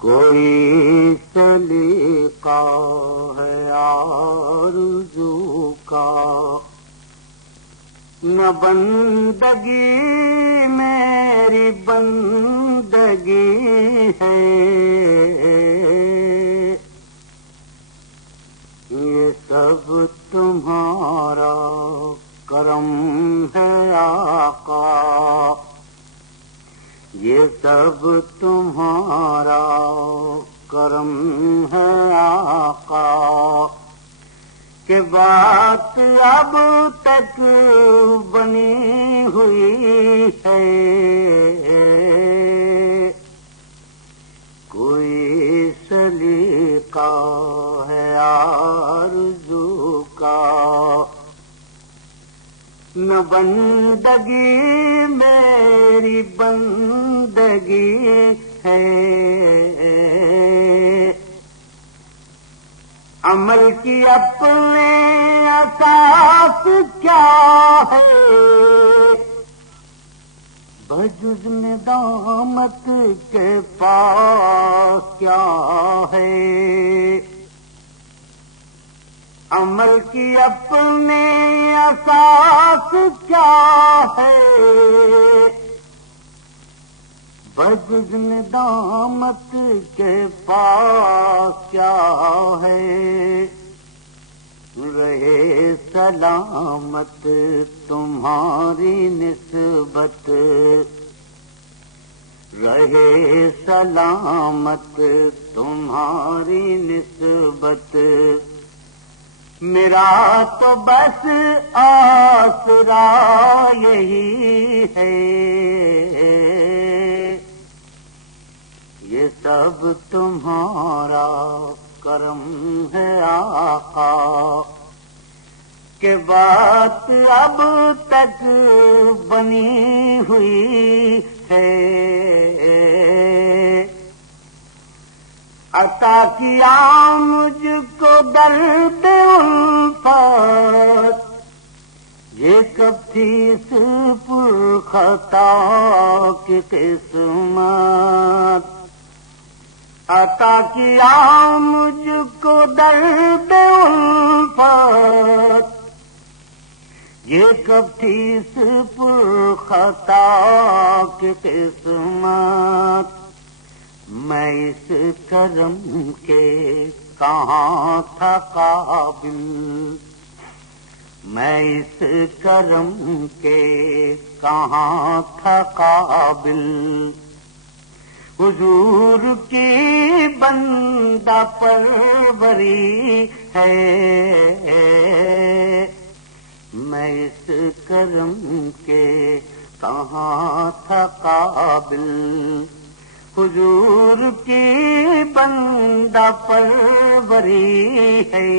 کوئی سلیقہ ہے آرزو کا، نہ بندگی میری بندگی ہے، یہ سب تمہارا کرم ہے آقا، یہ سب تمہارا کرم ہے آقا، کہ بات اب تک بنی ہوئی ہے، کوئی سلیقہ ہے آرزو کا، نہ بندگی میری بندگی ہے، عمل کی اپنے اساس کیا ہے، بجز ندامت کے پاس کیا ہے، عمل کی اپنے اساس کیا ہے، بجز ندامت کے پاس کیا ہے، رہے سلامت تمہاری نسبت، رہے سلامت تمہاری نسبت، میرا تو بس آسرا یہی ہے، یہ سب تمہارا کرم ہے آقا، کہ بات اب تک بنی ہوئی ہے، عطا کیا مجھ کو درد الفت، یہ کب تھی اس پر خطا کی قسمت، عطا کیا مجھ کو درد الفت، یہ کب تھی اس پر خطا کی قسمت، میں اس کرم کے کہاں تھا قابل، میں اس کرم کے کہاں تھا قابل، حضور کی بندہ پروری ہے، میں اس کرم کے کہاں تھا قابل، حضور کی بندہ پروری ہے،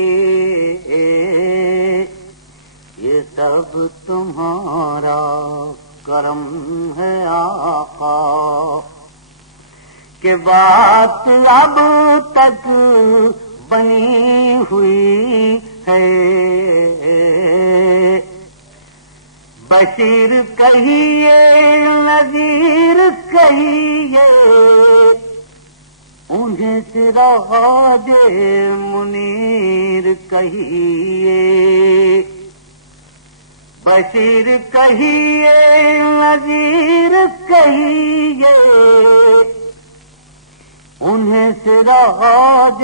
یہ سب تمہارا کرم ہے آقا، کہ بات اب تک بنی ہوئی ہے، بشیر کہیے نذیر کہیے، انہیں سراج منیر کہیے، بشیر کہیے نذیر کہیے، انہیں سراج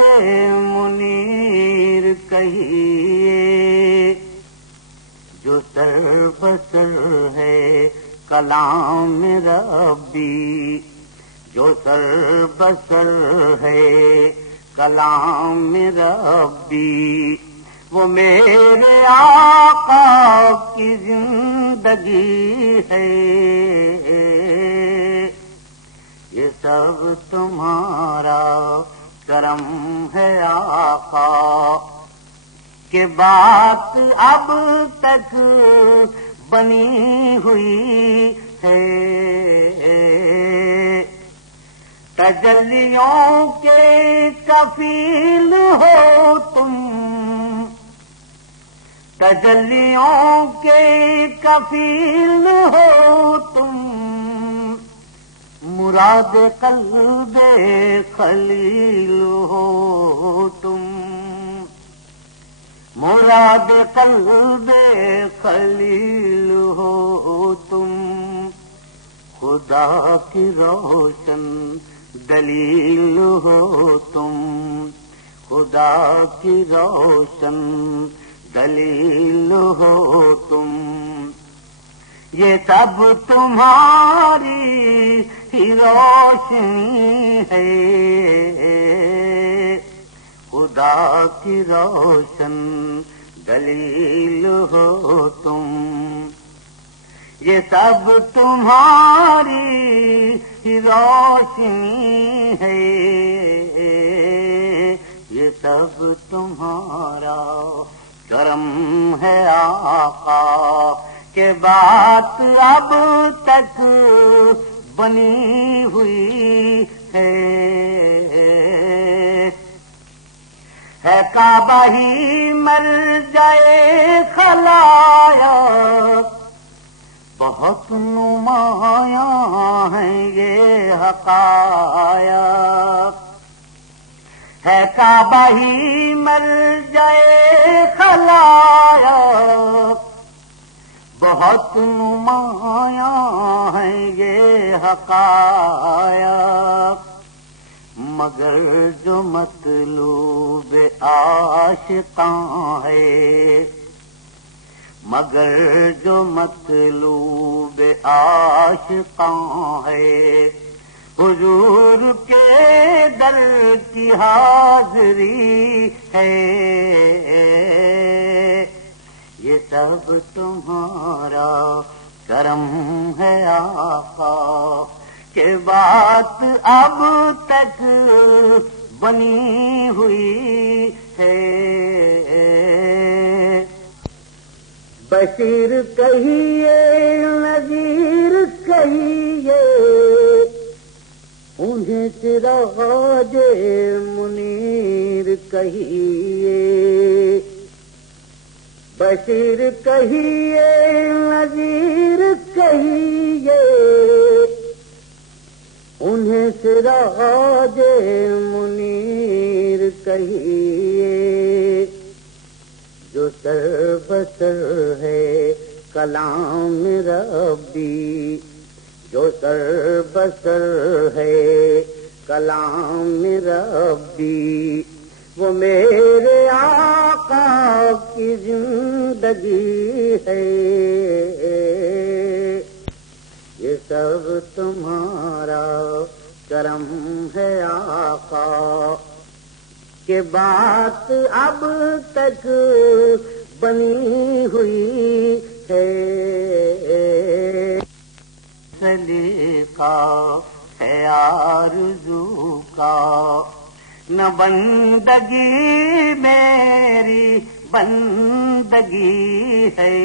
منیر کہیے، جو سر بسر ہے کلام ربی، جو سر بسر ہے کلام ربی، وہ میرے آقا کی زندگی ہے، یہ سب تمہارا کرم ہے آقا، کہ بات اب تک بنی ہوئی ہے، تجلیوں کے کفیل ہو تم، تجلیوں کے کفیل ہو تم، مراد قلب خلیل ہو تم، مراد قلب خلیل ہو تم، خدا کی روشن دلیل ہو تم، خدا کی روشن دلیل ہو تم، یہ سب تمہاری ہی روشنی ہے، خدا کی روشن دلیل ہو تم، یہ سب تمہاری ہی روشنی ہے، یہ سب تمہارا کرم ہے آقا، کہ بات اب تک بنی ہوئی ہے کعبہ ہی مر جائے خلائق، بہت نمایاں ہیں یہ حقائق، ہے کعبہ ہی مر جائے خلائق، بہت نمایاں ہیں یہ حقائق، مگر جو مطلوب عاشقاں ہے، مگر جو مطلوب عاشقاں ہے، حضور کے در کی حاضری ہے، یہ سب تمہارا کرم ہے آقا، کہ بات اب تک بنی ہوئی ہے، بشیر کہیے نذیر کہیے، انہیں سراج منیر کہیے، بشیر کہیے نذیر کہیے، انہیں سراج منیر کہیے، جو سر بسر ہے کلام ربی، جو سر بسر ہے کلام ربی، وہ میرے آقا کی زندگی ہے، یہ سب تمہارا کرم ہے آقا، کہ بات اب تک بنی ہوئی ہے، سلیقہ ہے آرزو کا، نہ بندگی میری بندگی ہے،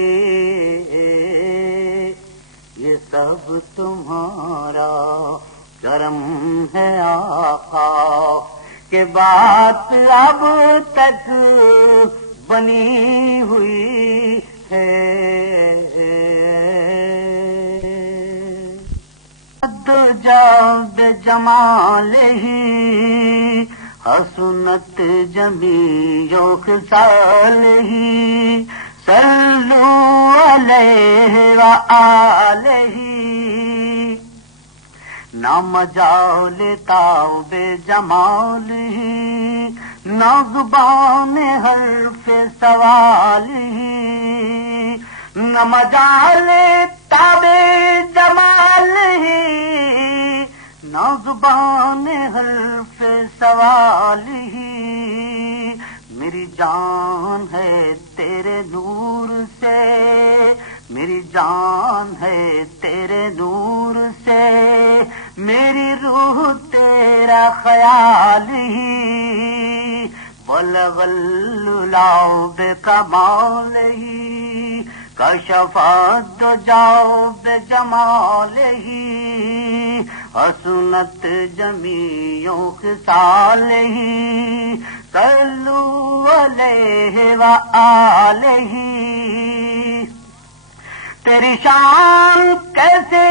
یہ سب تمہارا کرم ہے آقا، کہ بات اب تک بنی ہوئی ہے، جب جمالہ حسنت جمیع خصالہ، صلو علیہ وآلہ، نہ مجال تاب جمالہ، نہ زبان حرف سوالہ، نہ مجال تاب جمالہ، نہ زبان حرف سوالہ، میری جان ہے تیرے نور سے، میری جان ہے تیرے نور سے، میری روح تیرا خیال ہی، بلغ اللؤ بکمال ہی، کشف الدجا بجمال ہی، حسنت جمیع خصال ہی، صلو علیہ وآلہ، تیری شان کیسے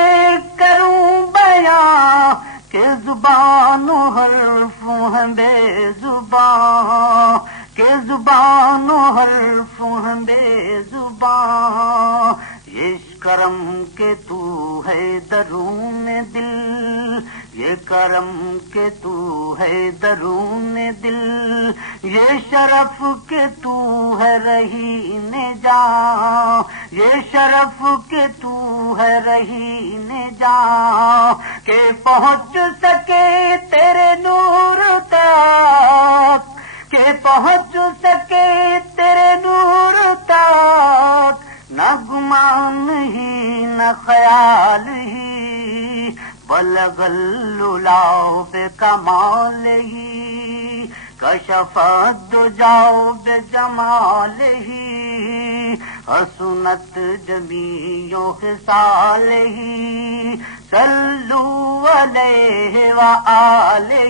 کروں بیان، بیاں کہ زبان و حرف ہیں بے زبان، کہ زبان و حرف ہیں بے زبان. یہ کرم کہ تو ہے درون دل، یہ کرم کہ تو ہے درون دل، یہ شرف کہ تو ہے رہین جاں، یہ شرف کہ تو ہے رہین جاں، کہ پہنچ سکے تیرے نور تک، کہ پہنچ سکے تیرے نور تک، نہ گمان ہی نہ خیال ہی، بلغ العلا بکمال ہی، کشف الدجا بجمال ہی، حسنت جمیع خصال ہی، صلو علیہ وآلہ.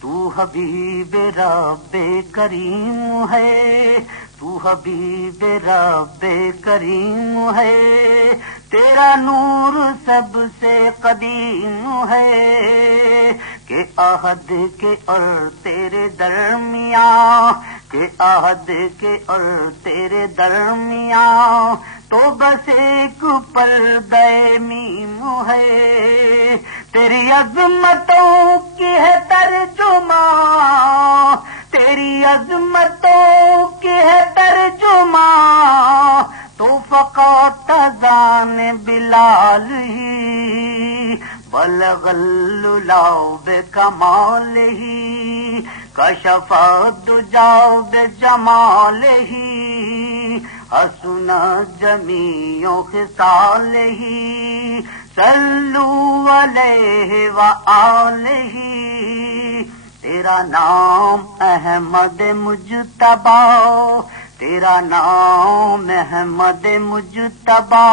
تو حبیب رب کریم ہے، تو حبیب رب کریم ہے، تیرا نور سب سے قدیم ہے، کہ عہد کے اور تیرے درمیان، کہ عہد کے اور تیرے درمیان تو بس ایک پردہ میم ہے، تیری عظمتوں کی ہے ترجمہ، تیری عظمتوں کی ہے ترجمہ، تو فقط اذان بلال ہی، بلغ العلا بکمال ہی، کشف الدجا بجمال ہی، حسن جمیع خصال ہی، صلو علیہ وآلہ. تیرا نام احمد مجتبی، تیرا نام احمد مجتبی،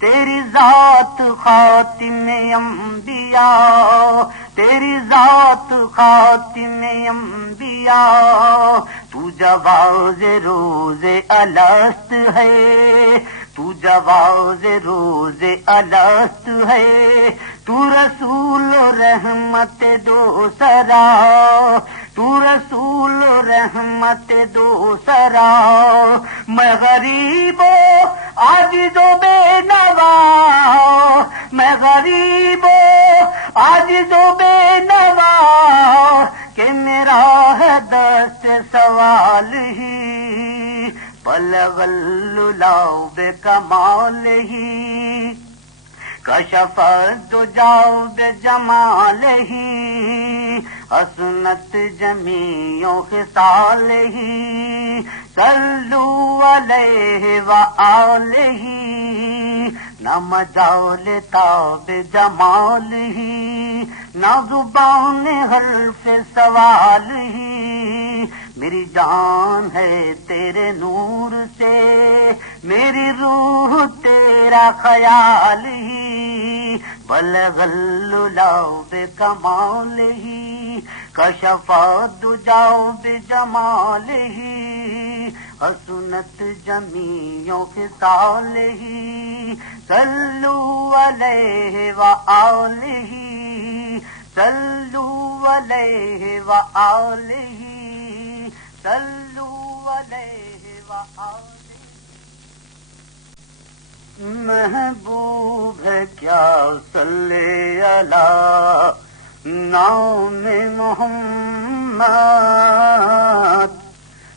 تیری ذات خاتم انبیاء، تیری ذات خاتم انبیاء. تو جواز روز الست ہے، تو جواز روز الست ہے، تو رسول رحمت دو سرا، تو رسول رحمت دو سرا. میں غریب و عاجز و بے نوا، میں غریب و عاجز و بے نوا، کہ میرا ہے دست سوال ہی، بلغ العلا بکمال ہی، کشف الدجا بجمال ہی، حسنت جمیع خصال ہی، صلو علیہ وآلہ. نہ مجال تاب جمال ہی، نہ زبان حرف سوال ہی، میری جان ہے تیرے نور سے، میری روح تیرا خیال ہی، بلغ العلا بکمال ہی، کشف الدجا بجمال ہی، حسنت جمیع خصال ہی، صلو علیہ وآلہ، صلو علیہ وآلہ، صلو علیہ وآلہ. محبوب ہے کیا صلی علی نام محمد،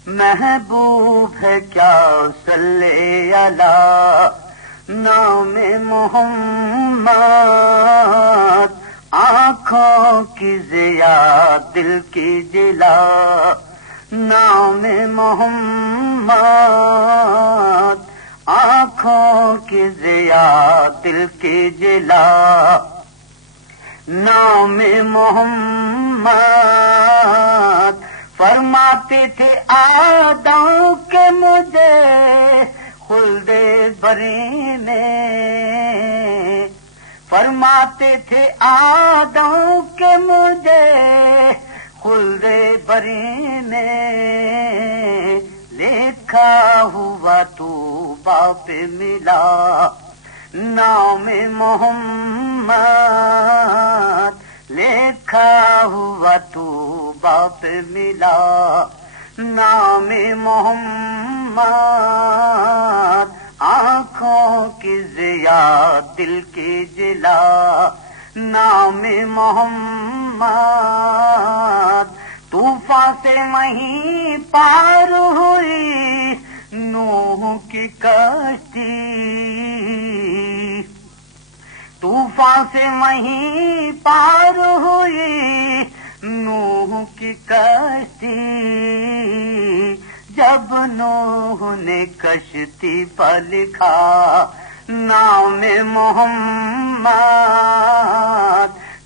محبوب ہے کیا صلی علی نام محمد. آنکھوں کی ضیا دل کی جلا نام محمد، آنکھوں کی ضیا دل کی جلا نام محمد. فرماتے تھے آدم کہ مجھے خلد بری میں، فرماتے تھے آدم کہ مجھے خلد بری میں، لکھا ہوا تو باپ ملا نام محمد لکھا ہوا تو باپ ملا، نام محمد آنکھوں کی ضیا دل کی جلا، نام محمد طوفان سے وہیں پار ہوئی نوح کی کشتی، طوفان سے وہیں پار ہوئی نوح کی کشتی، جب نوح نے کشتی پر لکھا نام محمد،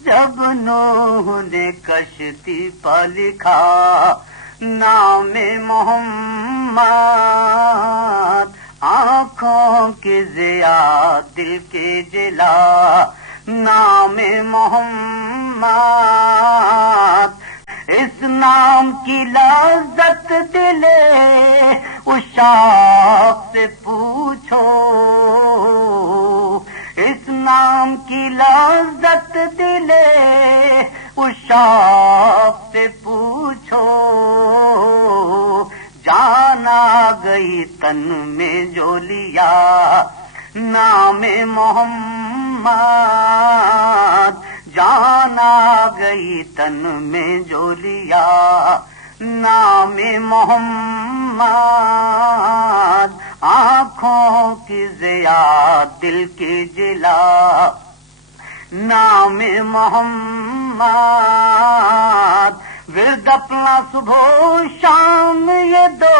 جب نوح نے کشتی پر لکھا نام محمد، آنکھوں کی ضیا دل کی جلا، نام محمد، اس نام کی لذت دلے عشاق سے پوچھو، اس نام کی لذت دلے عشاق سے پوچھو، جان آ گئی تن میں جو لیا نام محمد، جان آ گئی تن میں جو لیا نام محمد، آنکھوں کی ضیا دل کی جلا، نام محمد، ورد اپنا صبح و شام یہ دو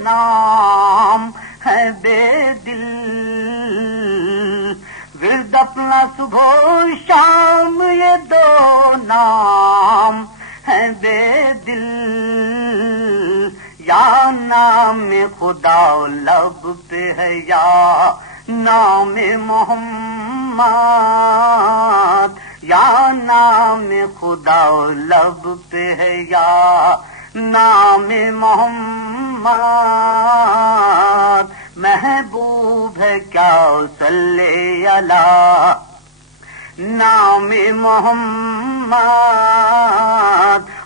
نام ہے بے دل، ورد اپنا صبح و شام یہ دو نام ہے بے دل، یا نام خدا لب پہ ہے یا نام محمد، یا نام خدا لب پہ ہے یا نام محمد، محبوب ہے کیا صلی علی نام محمد،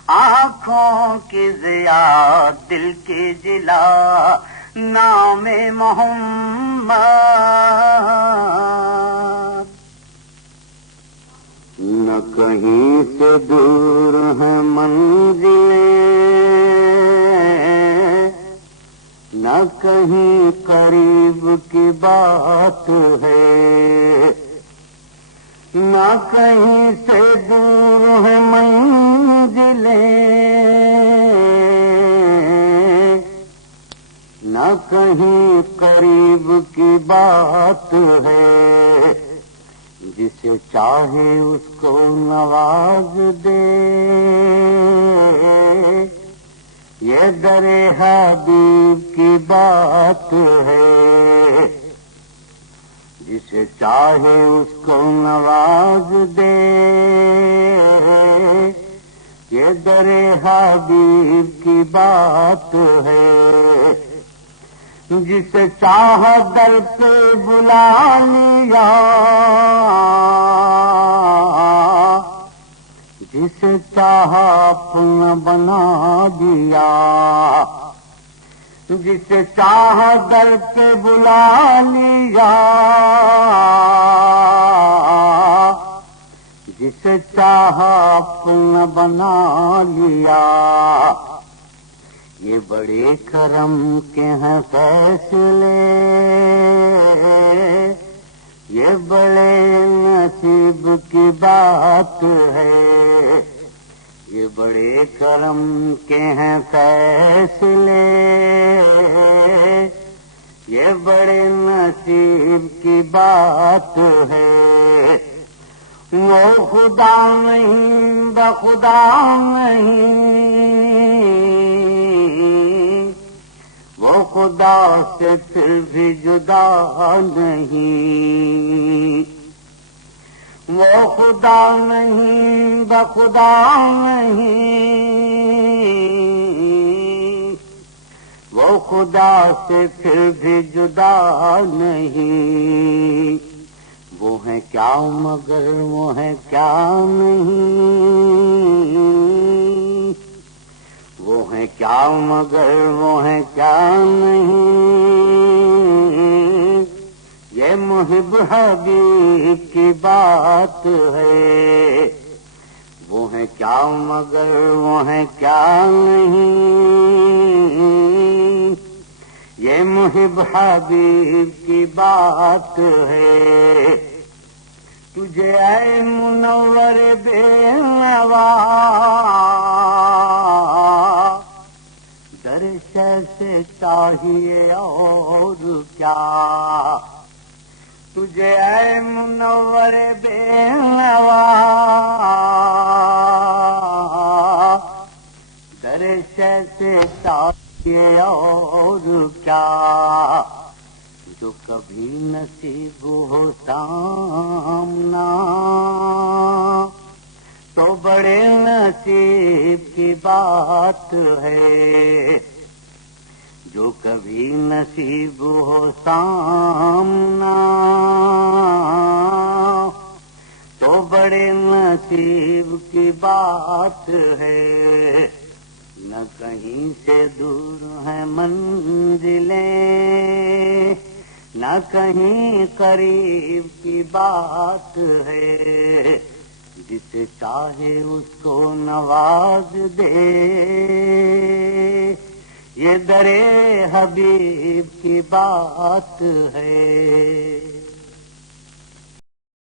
آنکھوں کی ضیا دل کی جلا، نام محمد، نہ کہیں سے دور ہے منزلیں، نہ کہیں قریب کی بات ہے، نہ کہیں سے دور ہے منزلیں، نہ کہیں قریب کی بات ہے، جسے چاہے اس کو نواز دے، یہ در حبیب کی بات ہے، جسے چاہے اس کو نواز دے، یہ در حبیب کی بات ہے، جسے چاہا در پہ بلا لیا، جسے چاہا اپنا بنا دیا، جسے چاہا در پہ بلا لیا، جسے چاہا اپنا بنا لیا، یہ بڑے کرم کے ہیں فیصلے، یہ بڑے نصیب کی بات ہے، یہ بڑے کرم کے ہیں فیصلے، یہ بڑے نصیب کی بات ہے، وہ خدا نہیں بخدا نہیں، وہ خدا سے پھر بھی جدا نہیں، وہ خدا نہیں بخدا نہیں، وہ خدا سے پھر بھی جدا نہیں، وہ ہیں کیا مگر وہ ہیں کیا نہیں، وہ ہیں کیا مگر وہ ہیں کیا نہیں، یہ محب حبیب کی بات ہے، وہ ہیں کیا مگر وہ ہیں کیا نہیں، یہ محب حبیب کی بات ہے، تجھے اے منور بے نوا در سے چاہیے اور کیا، تجھے اے منور بے نوا در سے چاہیے اور کیا، جو کبھی نصیب ہو سامنا تو بڑے نصیب کی بات ہے، جو کبھی نصیب ہو سامنا تو بڑے نصیب کی بات ہے، نہ کہیں سے دور ہیں منزلیں نہ کہیں قریب کی بات ہے، جسے چاہے اس کو نواز دے، یہ درے حبیب کی بات ہے۔